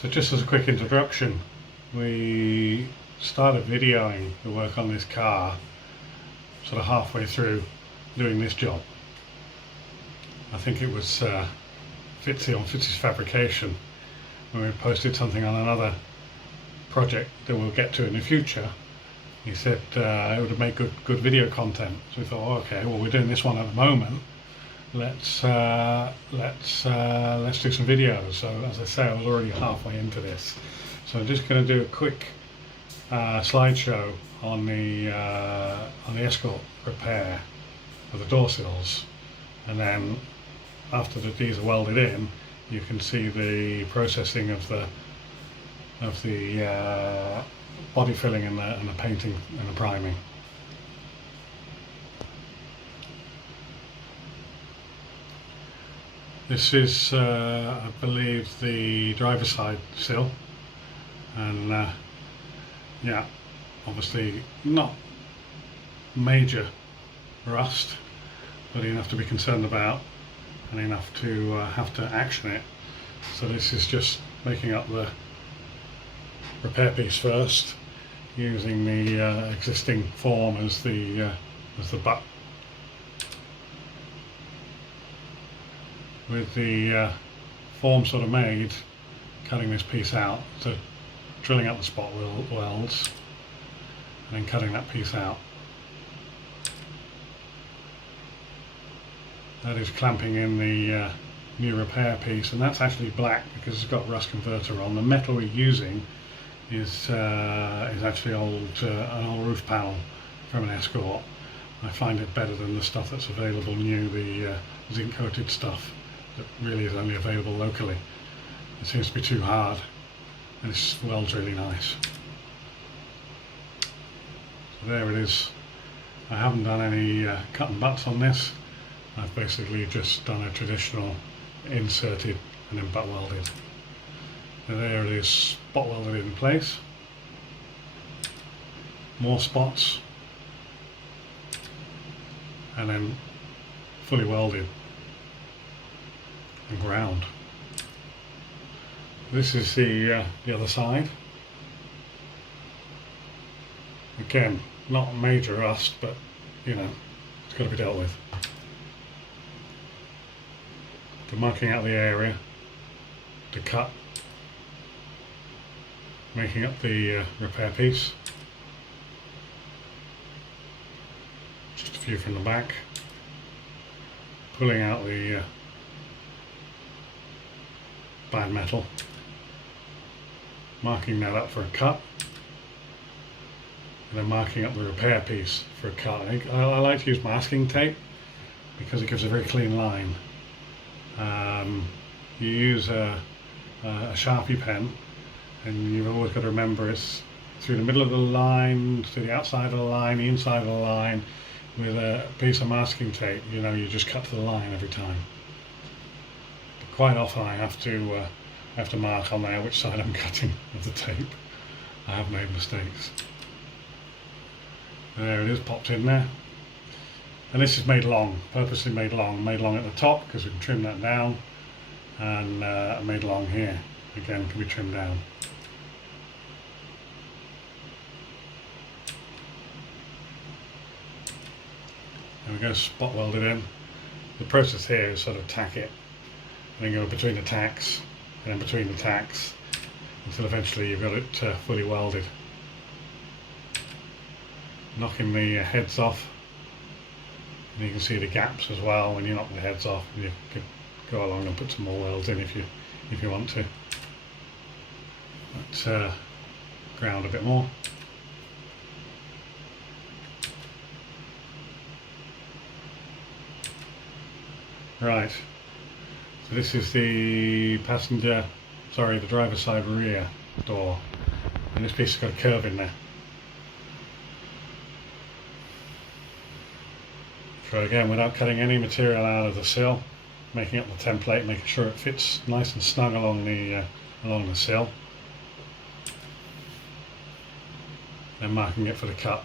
So just as a quick introduction, we started videoing the work on this car sort of halfway through doing this job. I think it was Fitzy on Fitzy's Fabrication when we posted something on another project that we'll get to in the future. He said it would make good video content. So we thought, oh, okay, well we're doing this one at the moment. Let's do some videos. So as I say, I was already halfway into this. So I'm just going to do a quick slideshow on the Escort repair of the door sills, and then after these are welded in, you can see the processing of the body filling and the painting and the priming. This is, I believe, the driver's side sill, and yeah, obviously not major rust, but enough to be concerned about and enough to have to action it. So this is just making up the repair piece first, using the existing form as the butt. With the form sort of made, cutting this piece out, so drilling out the spot welds and then cutting that piece out. That is clamping in the new repair piece, and that's actually black because it's got rust converter on. The metal we're using is actually an old roof panel from an Escort. I find it better than the stuff that's available new, the zinc coated stuff that really is only available locally. It seems to be too hard, and this welds really nice. So there it is. I haven't done any cut and butts on this. I've basically just done a traditional inserted and then butt welded. So there it is, spot welded in place. More spots, and then fully welded and ground. This is the other side. Again, not major rust, but you know, it's got to be dealt with. The marking out the area, the cut, making up the repair piece. Just a few from the back, pulling out the bad metal, marking that up for a cut, and then marking up the repair piece for a cut. I like to use masking tape because it gives a very clean line. You use a Sharpie pen, and you've always got to remember it's through the middle of the line, to the outside of the line, the inside of the line. With a piece of masking tape, you know, you just cut to the line every time. But quite often I have to mark on there which side I'm cutting of the tape. I have made mistakes. And there it is, popped in there. And this is made long, purposely made long at the top because we can trim that down, and made long here, again can be trimmed down. There we go, spot welded in. The process here is sort of tack it, and then go between the tacks, and then between the tacks, until eventually you've got it fully welded. Knocking the heads off. And you can see the gaps as well when you knock the heads off, and you could go along and put some more welds in if you want to. Let's ground a bit more. Right, so this is the the driver's side rear door, and this piece has got a curve in there. So again, without cutting any material out of the sill, making up the template, making sure it fits nice and snug along the sill, then marking it for the cut.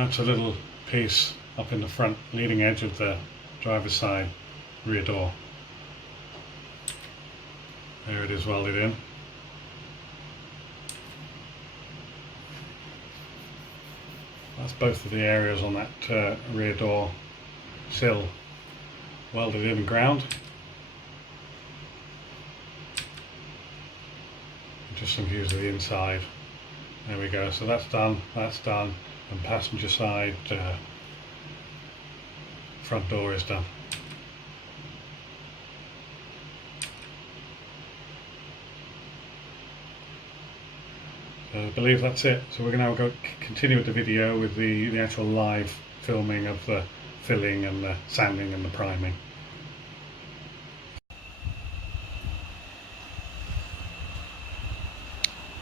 That's a little piece up in the front leading edge of the driver's side rear door. There it is welded in. That's both of the areas on that rear door sill welded in and ground. Just some views of the inside. There we go, so that's done, and passenger side front door is done. I believe that's it. So we're going to now continue with the video with the actual live filming of the filling and the sanding and the priming.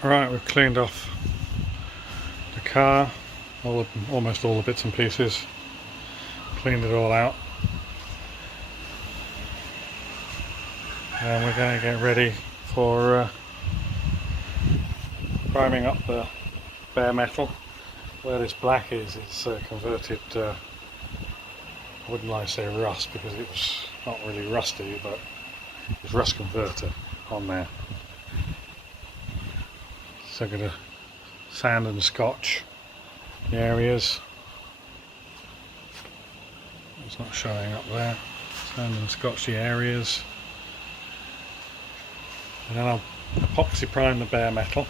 Alright, we've cleaned off the car, almost all the bits and pieces, cleaned it all out, and we're going to get ready for priming up the bare metal. Where this black is, it's converted, I wouldn't like to say rust because it was not really rusty, but it's rust converter on there. So I'm going to sand and scotch the areas. It's not showing up there. Sand and scotch the areas. And then I'll epoxy prime the bare metal.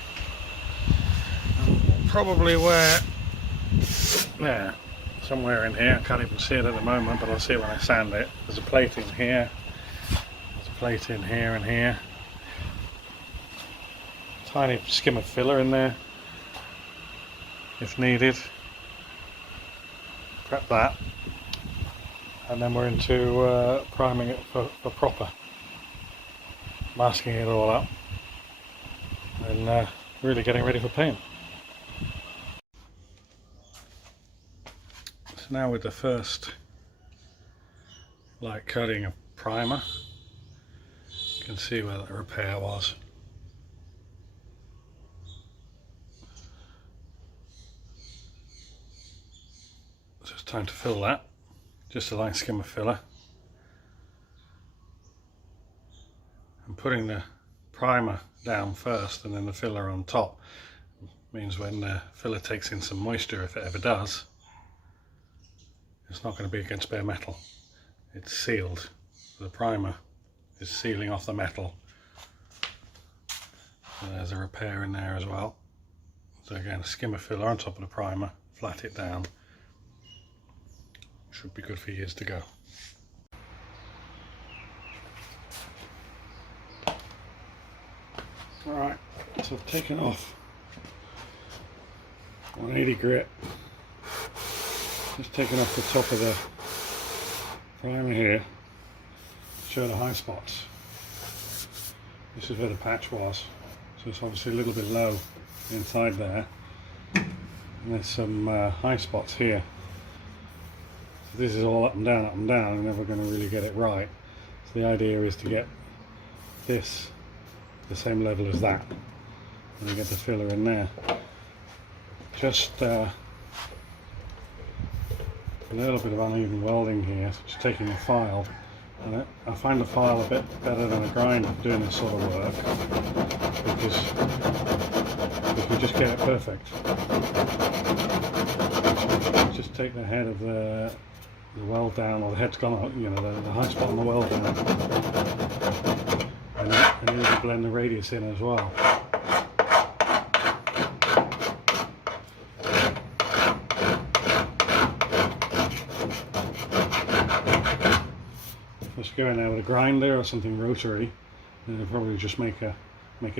Probably there, somewhere in here. I can't even see it at the moment, but I'll see it when I sand it. There's a plate in here. There's a plate in here and here. Tiny skim of filler in there if needed. Prep that, and then we're into priming it for proper, masking it all up and really getting ready for paint. So now with the first light coating of primer, you can see where the repair was. So it's time to fill that, just a light skim of filler, and putting the primer down first and then the filler on top means when the filler takes in some moisture, if it ever does, it's not going to be against bare metal. It's sealed. So the primer is sealing off the metal. And there's a repair in there as well. So again, a skim of filler on top of the primer, flat it down. Should be good for years to go. Alright, so I've taken off 180 grit. Just taking off the top of the primer here, show the high spots. This is where the patch was, so it's obviously a little bit low inside there. And there's some high spots here. So this is all up and down, you're never going to really get it right. So the idea is to get this the same level as that, and you get the filler in there. Just a little bit of uneven welding here, so just taking a file, and I find a file a bit better than a grinder doing this sort of work, because you can just get it perfect. Just take the head of the weld down, or the head's gone out, you know, the high spot on the weld down, and you can blend the radius in as well. Just go in there with a grinder or something rotary, and it'll probably just make a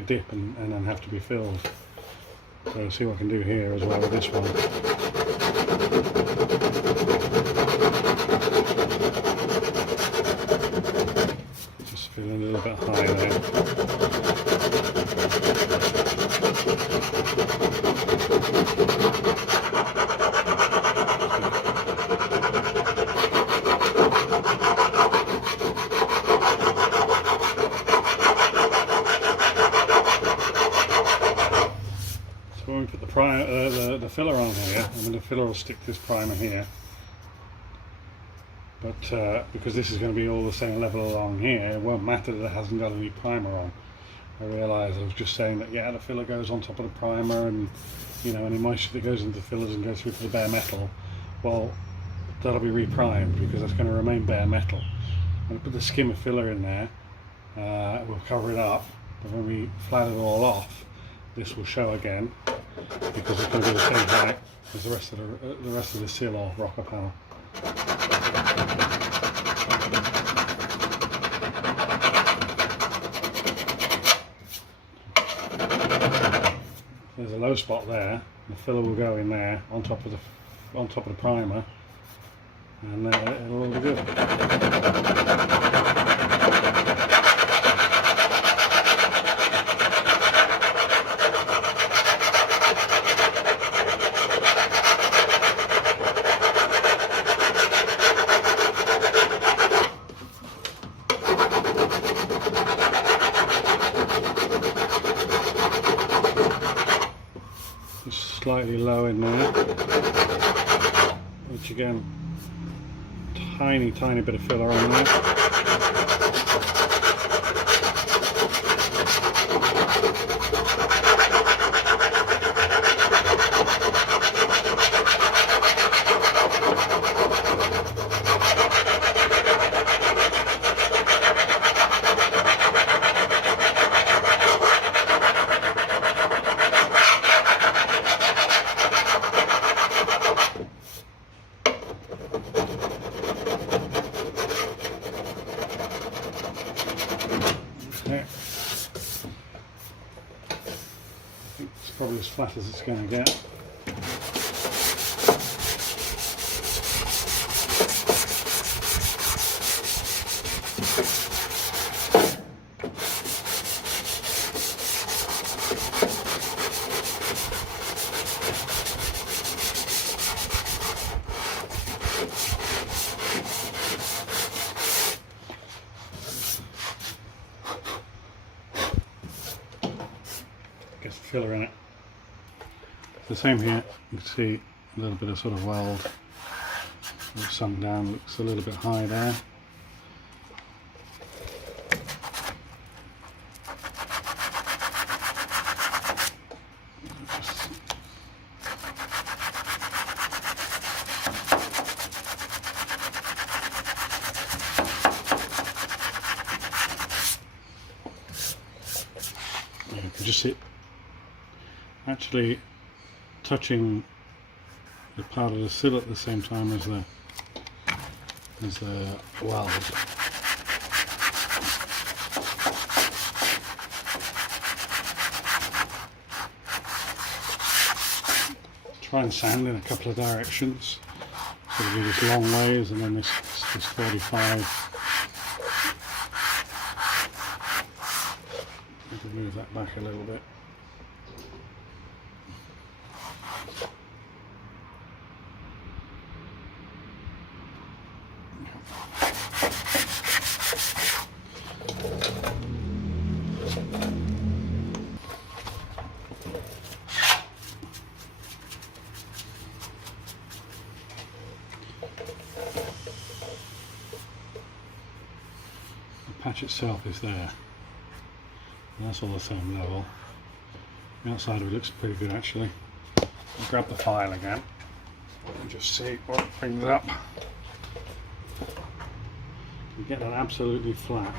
dip and then have to be filled. So see what I can do here as well with this one. Just feeling a little bit high there. the filler on here. I mean, the filler will stick this primer here, but because this is going to be all the same level along here, it won't matter that it hasn't got any primer on. I realised I was just saying that, yeah, the filler goes on top of the primer, and you know, any moisture that goes into the fillers and goes through to the bare metal, well, that'll be reprimed because that's going to remain bare metal. I'm going to put the skimmer filler in there. We'll cover it up, but when we flat it all off, this will show again because it's going to be the same height as the rest of the sill or rocker panel. There's a low spot there. The filler will go in there on top of the primer, and it'll all be good. Slightly low in there, which again, tiny bit of filler on there. It's probably as flat as it's going to get. Gets the filler in it. The same here, you can see a little bit of sort of weld sunk down, looks a little bit high there. You can just see actually touching the part of the sill at the same time as the weld. Try and sand in a couple of directions. So we do this long ways and then this 45. We can move that back a little bit. The patch itself is there, and that's all the same level. The outside of it looks pretty good actually. I'll grab the file again and just see what it brings up. You get that absolutely flat.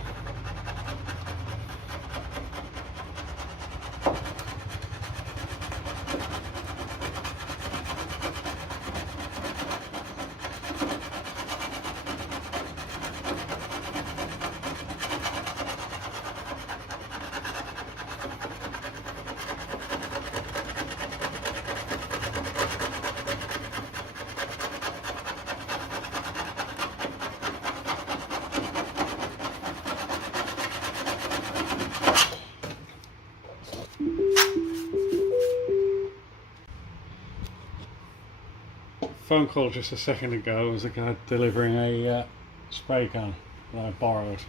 Phone call just a second ago was a guy delivering a spray gun that I borrowed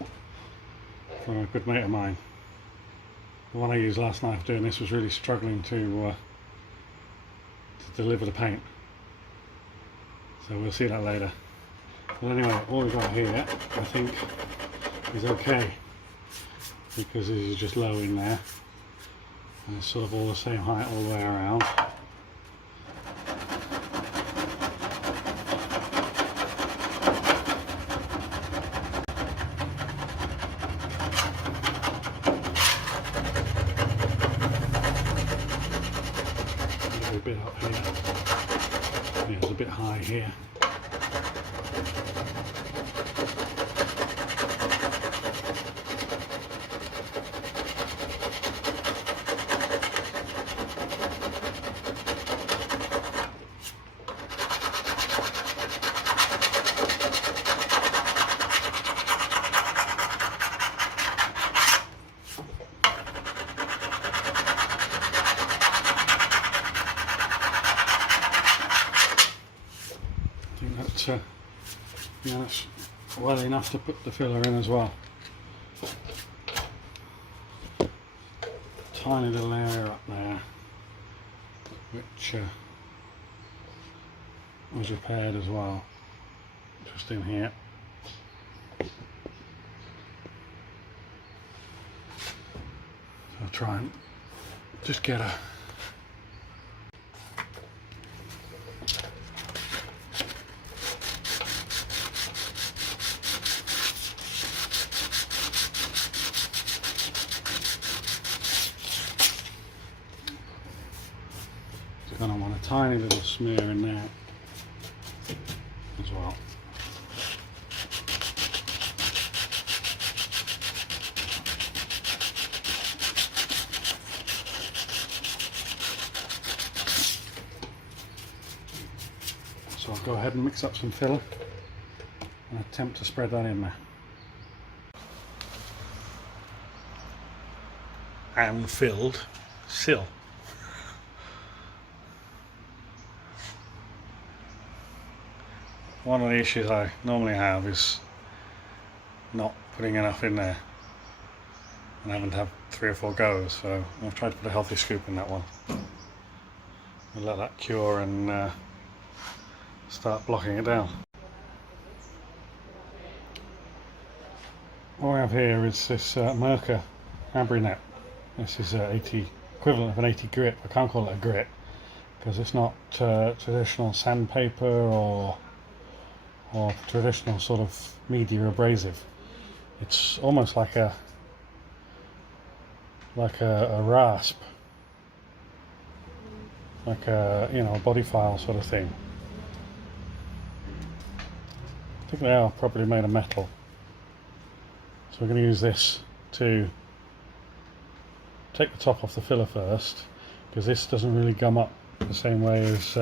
from a good mate of mine. The one I used last night for doing this was really struggling to deliver the paint. So we'll see that later. But anyway, all we've got here, I think, is okay, because this is just low in there, and it's sort of all the same height all the way around. A bit up here. Yeah, it's a bit high here. Yeah, that's well enough to put the filler in as well. Tiny little area up there which was repaired as well, just in here. I'll try and just get a going to want a tiny little smear in there as well. So I'll go ahead and mix up some filler and attempt to spread that in there. And filled sill. One of the issues I normally have is not putting enough in there and having to have 3 or 4 goes, so I've tried to put a healthy scoop in that one. I'll let that cure and start blocking it down. What we have here is this Mk2 Escort. This is 80, equivalent of an 80 grit. I can't call it a grit because it's not traditional sandpaper or traditional sort of media abrasive. It's almost like a rasp, like a, you know, a body file sort of thing. I think they are probably made of metal. So we're going to use this to take the top off the filler first, because this doesn't really gum up the same way as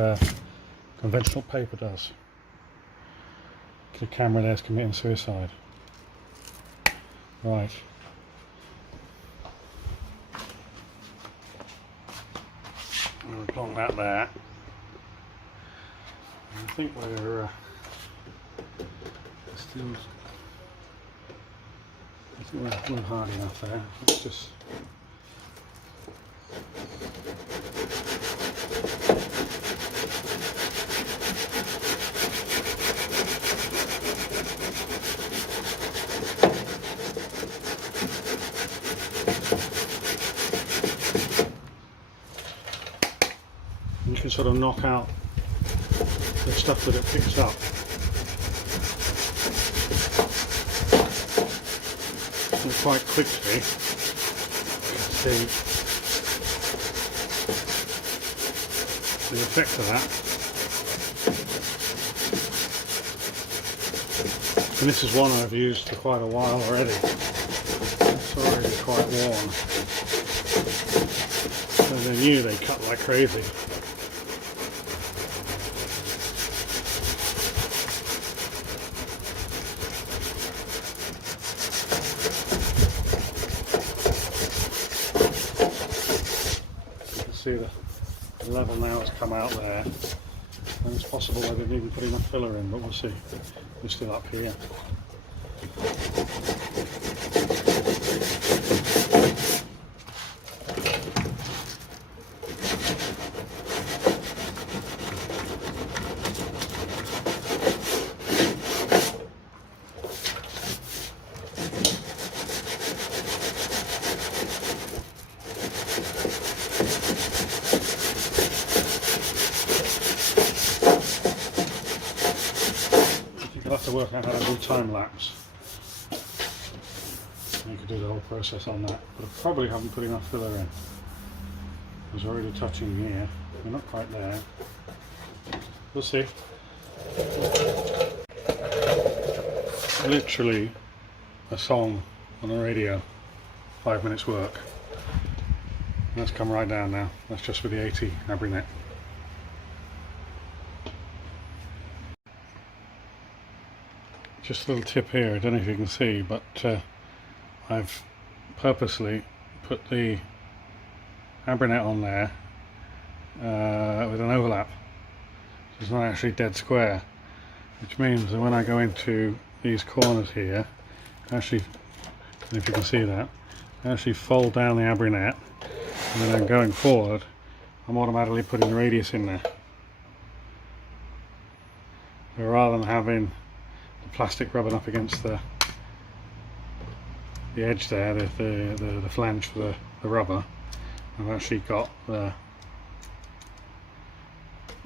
conventional paper does. The camera there's committing suicide. Right. We'll plonk that there. I think we're still. I think we're hard enough there. Let's just. You can sort of knock out the stuff that it picks up. And quite quickly, you can see the effect of that. And this is one I've used for quite a while already. It's already quite worn. So they knew they cut like crazy. See the level now has come out there, and it's possible they didn't even put enough filler in, but we'll see. We're still up here. to work out how to do time lapse. You could do the whole process on that, but I probably haven't put enough filler in. I was already touching here. We're not quite there. We'll see. Literally a song on the radio. 5 minutes work. That's come right down now. That's just with the 80 Abrinet. Just a little tip here, I don't know if you can see, but I've purposely put the Abrinet on there with an overlap. So it's not actually dead square, which means that when I go into these corners here, actually, if you can see that, I actually fold down the Abrinet, and then going forward I'm automatically putting the radius in there. So rather than having the plastic rubbing up against the edge there, the flange for the rubber, I've actually got the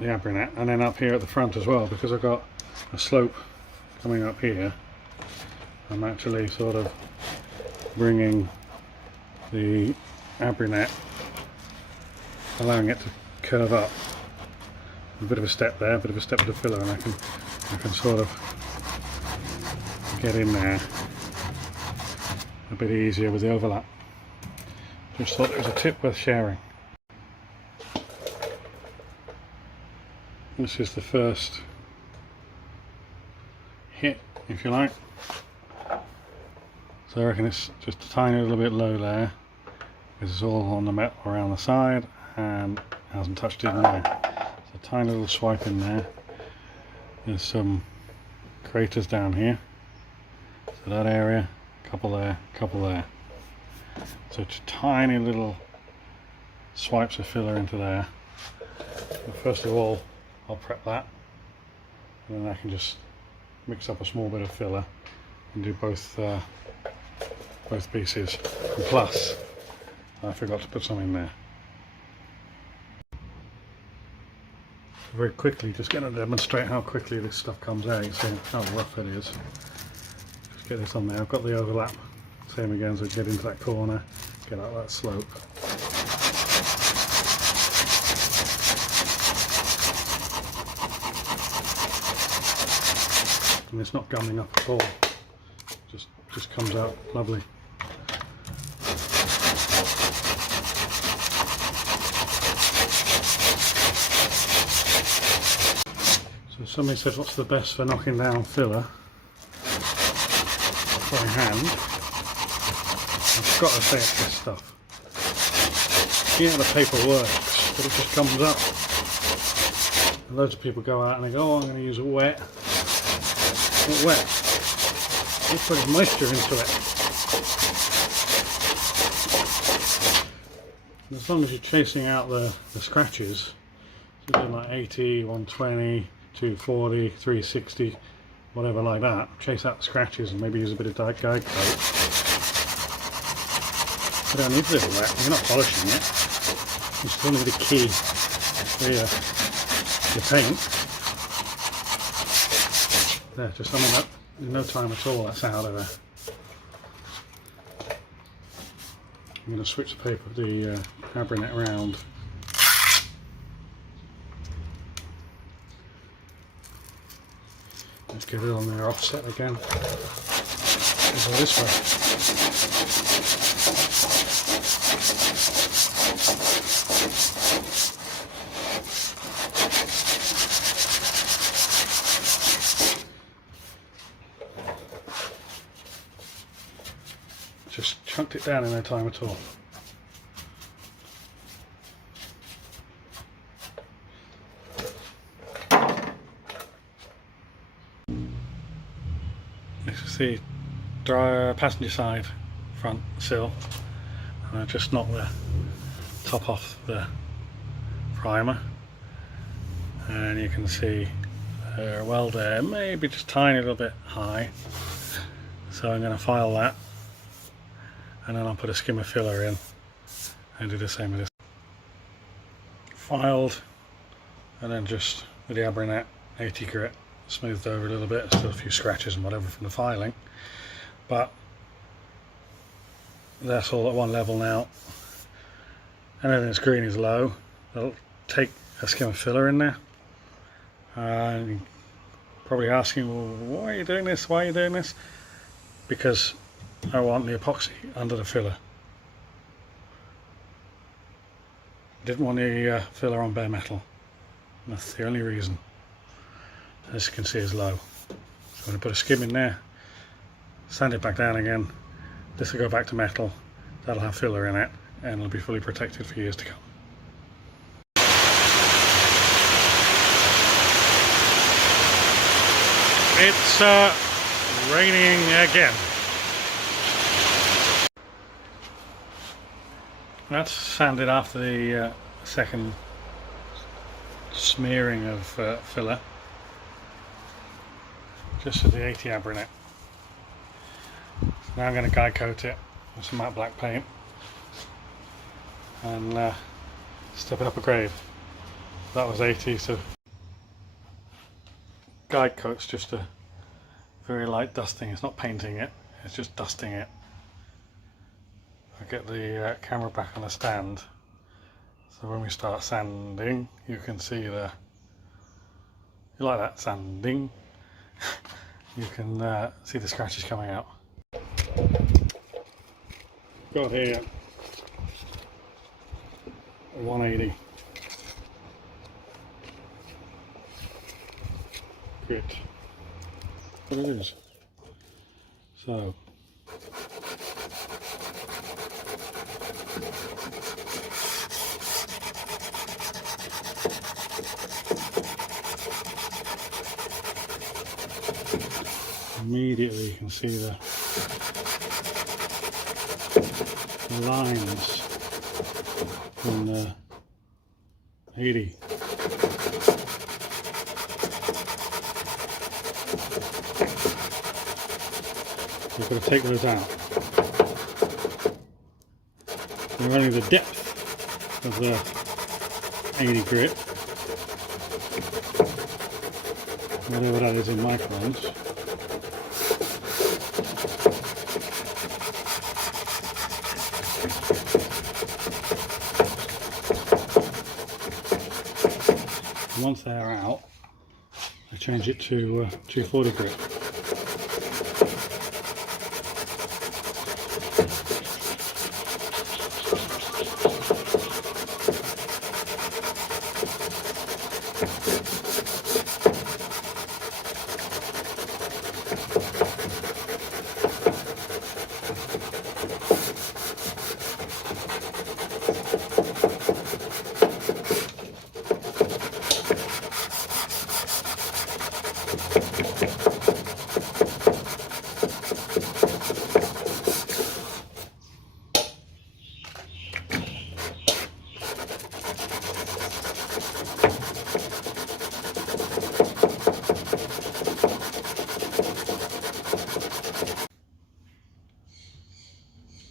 Abrinet, and then up here at the front as well, because I've got a slope coming up here, I'm actually sort of bringing the Abrinet, allowing it to curve up. A bit of a step there, a bit of a step with the filler, and I can sort of get in there a bit easier with the overlap. Just thought it was a tip worth sharing. This is the first hit, if you like. So I reckon it's just a tiny little bit low there, because it's all on the metal around the side and hasn't touched it in there. So a tiny little swipe in there. There's some craters down here. So that area, couple there, couple there. So it's tiny little swipes of filler into there. But first of all, I'll prep that, and then I can just mix up a small bit of filler and do both pieces. And plus, I forgot to put some in there. Very quickly, just going to demonstrate how quickly this stuff comes out. You see how rough it is. Just get this on there. I've got the overlap, same again, so get into that corner, get out that slope. And it's not gumming up at all. Just comes out lovely. So somebody said, what's the best for knocking down filler by hand? I've got to say it's this stuff. Yeah, the paper works, but it just comes up. And loads of people go out and they go, oh, I'm going to use it wet. Not wet. It's putting moisture into it. And as long as you're chasing out the scratches, so doing like 80, 120, 240, 360, whatever like that, chase out the scratches and maybe use a bit of guide coat. You don't need to do it wet, you're not polishing it. You still need a key for your paint. There, just something that in no time at all that's out of there. I'm going to switch the paper, the Abrinet around. Let's get it on there offset again. Let's go this way. Just chunked it down in no time at all. This is the passenger side front sill, and I just knocked the top off the primer, and you can see a weld there, maybe just tiny little bit high, so I'm going to file that, and then I'll put a skim of filler in and do the same with this. Filed, and then just with the Abrinet 80 grit smoothed over a little bit. Still a few scratches and whatever from the filing, but that's all at one level now. Anything that's green is low. I'll take a skim of filler in there. And probably asking, well, why are you doing this? Why are you doing this? Because I want the epoxy under the filler. Didn't want the filler on bare metal. That's the only reason. As you can see, is low. So I'm going to put a skim in there, sand it back down again. This will go back to metal. That'll have filler in it, and it'll be fully protected for years to come. It's raining again. That's sanded after the second smearing of filler, just with the 80 aber in it. Now I'm going to guide coat it with some matte black paint and step it up a grade. That was 80, so guide coat's just a very light dusting. It's not painting it, it's just dusting it. I'll get the camera back on the stand, so when we start sanding you can see you like that sanding, you can see the scratches coming out. Got here 180 grit, what it is. So immediately you can see the lines from the 80. You've got to take those out. You're only the depth of the 80 grit, whatever that is in microns. Once they're out, I change it to 240 grit.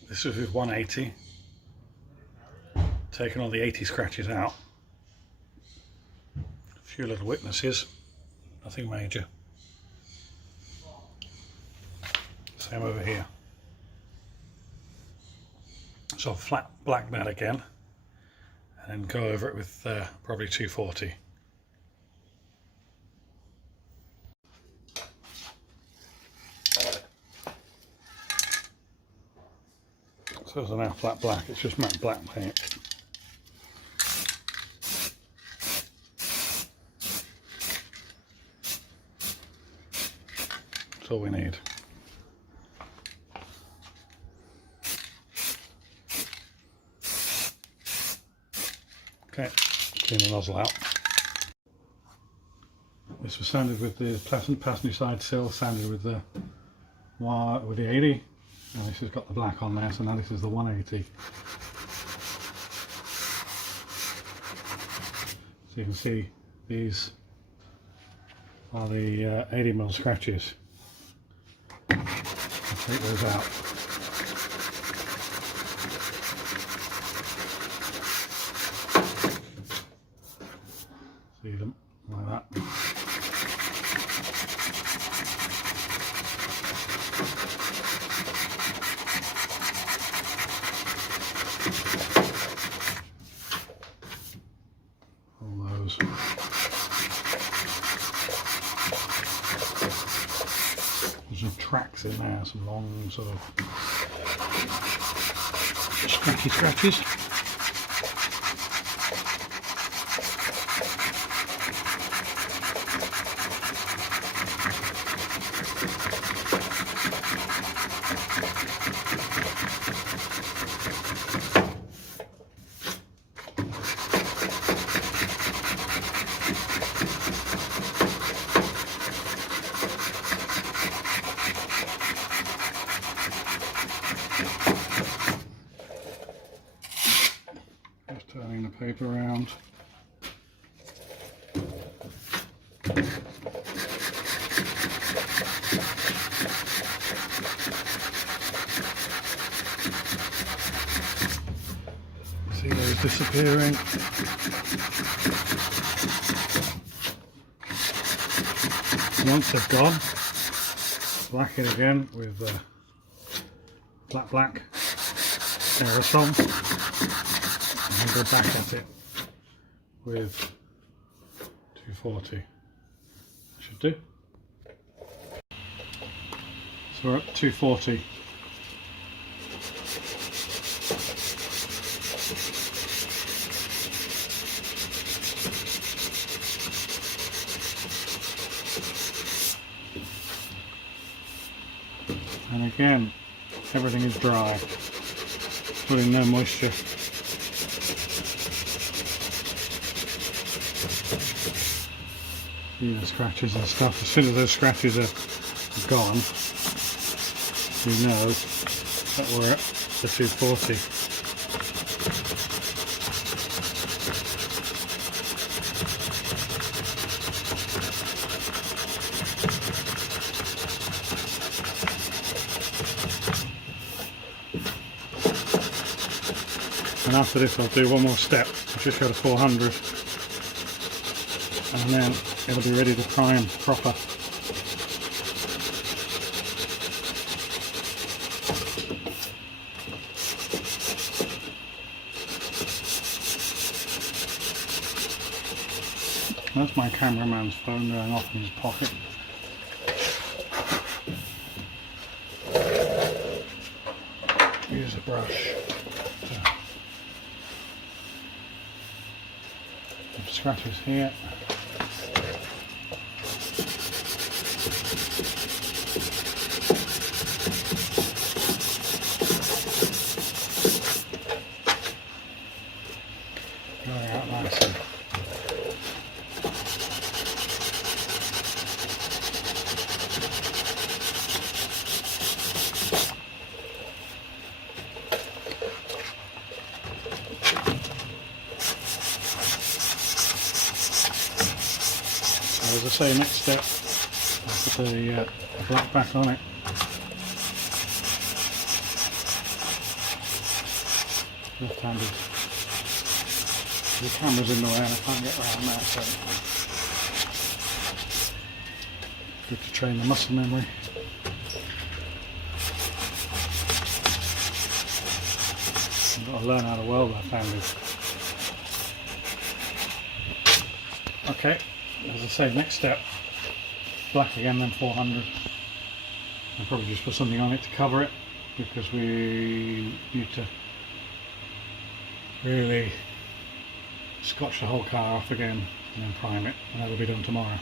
This is with 180, taking all the 80 scratches out. A few little weaknesses, nothing major. Same over here. So I'll flat black that again and go over it with probably 240. So it's now flat black, it's just matte black paint. That's all we need. Okay, clean the nozzle out. This was sanded with the passenger side sill, sanded with the 80. And this has got the black on there, so now this is the 180. So you can see these are the 80mm scratches. I'll take those out. See them like that. All those. There's some tracks in there, some long sort of scratches. Just turning the paper around. See those disappearing. Once they've gone, black it again with black aerosol, and then go back at it with 240. Should do. So we're at 240. And again, everything is dry, putting no moisture. You know, scratches and stuff. As soon as those scratches are gone, you know that we're at the 240. And after this I'll do one more step, I'll just go to 400, and then it'll be ready to prime proper. That's my cameraman's phone going off in his pocket. Use a brush. Some scratches here. Going out nicely. As I say, next step, I'll put the black back on it. Left-handed. The camera's in the way and I can't get around that, so good to train the muscle memory. I've got to learn how to weld left-handed. Okay. As I say, next step, black again, then 400. I'll probably just put something on it to cover it, because we need to really scotch the whole car off again and then prime it, and that'll be done tomorrow.